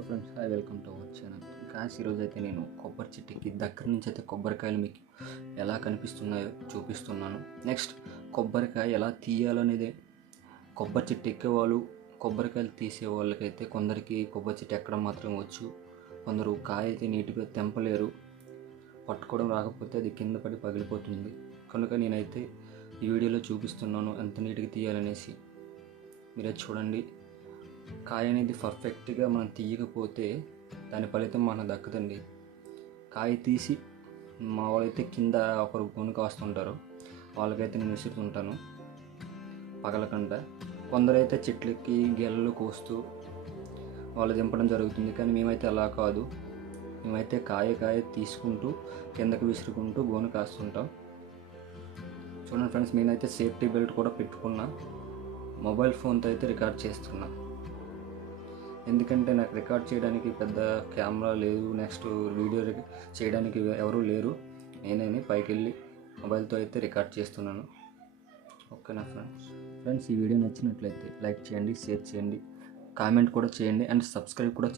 Hello friends, hi, welcome to our channel. Guys, ఈరోజు అయితే నేను కొబ్బరి చెట్టుకి దగ్గర నుంచి అయితే కొబ్బరికాయలు మీకు ఎలా కనిపిస్తున్నాయో చూపిస్తున్నాను. నెక్స్ట్ కొబ్బరికాయ ఎలా తీయాలనేదే. కొబ్బరి చెట్టు ఎక్కేవాళ్ళు, కొబ్బరికాయలు తీసే వాళ్ళకైతే కొందరికి కొబ్బరి చెట్టు ఎక్కడం మాత్రం వచ్చు. కొందరు కాయ అయితే నీట్గా తెంపలేరు, పట్టుకోవడం రాకపోతే అది కింద పడి పగిలిపోతుంది. కనుక నేనైతే ఈ వీడియోలో చూపిస్తున్నాను ఎంత నీట్గా తీయాలనేసి. మీరే చూడండి. కాయ అనేది పర్ఫెక్ట్గా మనం తీయకపోతే దాని ఫలితం మనకు దక్కదండి. కాయ తీసి మా వాళ్ళైతే కింద ఒకరు గోను కాస్తుంటారు, వాళ్ళకైతే నేను విసురుతుంటాను పగలకుండా. కొందరైతే చెట్లకి గెలలు కోస్తూ వాళ్ళు దింపడం జరుగుతుంది, కానీ మేమైతే అలా కాదు. మేమైతే కాయ తీసుకుంటూ కిందకి విసురుకుంటూ గోను కాస్తుంటాం. చూడండి ఫ్రెండ్స్, నేనైతే సేఫ్టీ బెల్ట్ కూడా పెట్టుకున్నా. మొబైల్ ఫోన్తో అయితే రికార్డ్ చేస్తున్నా, ఎందుకంటే నాకు రికార్డ్ చేయడానికి పెద్ద కెమెరా లేదు, నెక్స్ట్ వీడియో చేయడానికి ఎవరూ లేరు. నేనే పైకి వెళ్ళి మొబైల్తో అయితే రికార్డ్ చేస్తున్నాను. ఓకేనా ఫ్రెండ్స్, ఈ వీడియో నచ్చినట్లయితే లైక్ చేయండి, షేర్ చేయండి, కామెంట్ కూడా చేయండి అండ్ సబ్స్క్రైబ్ కూడా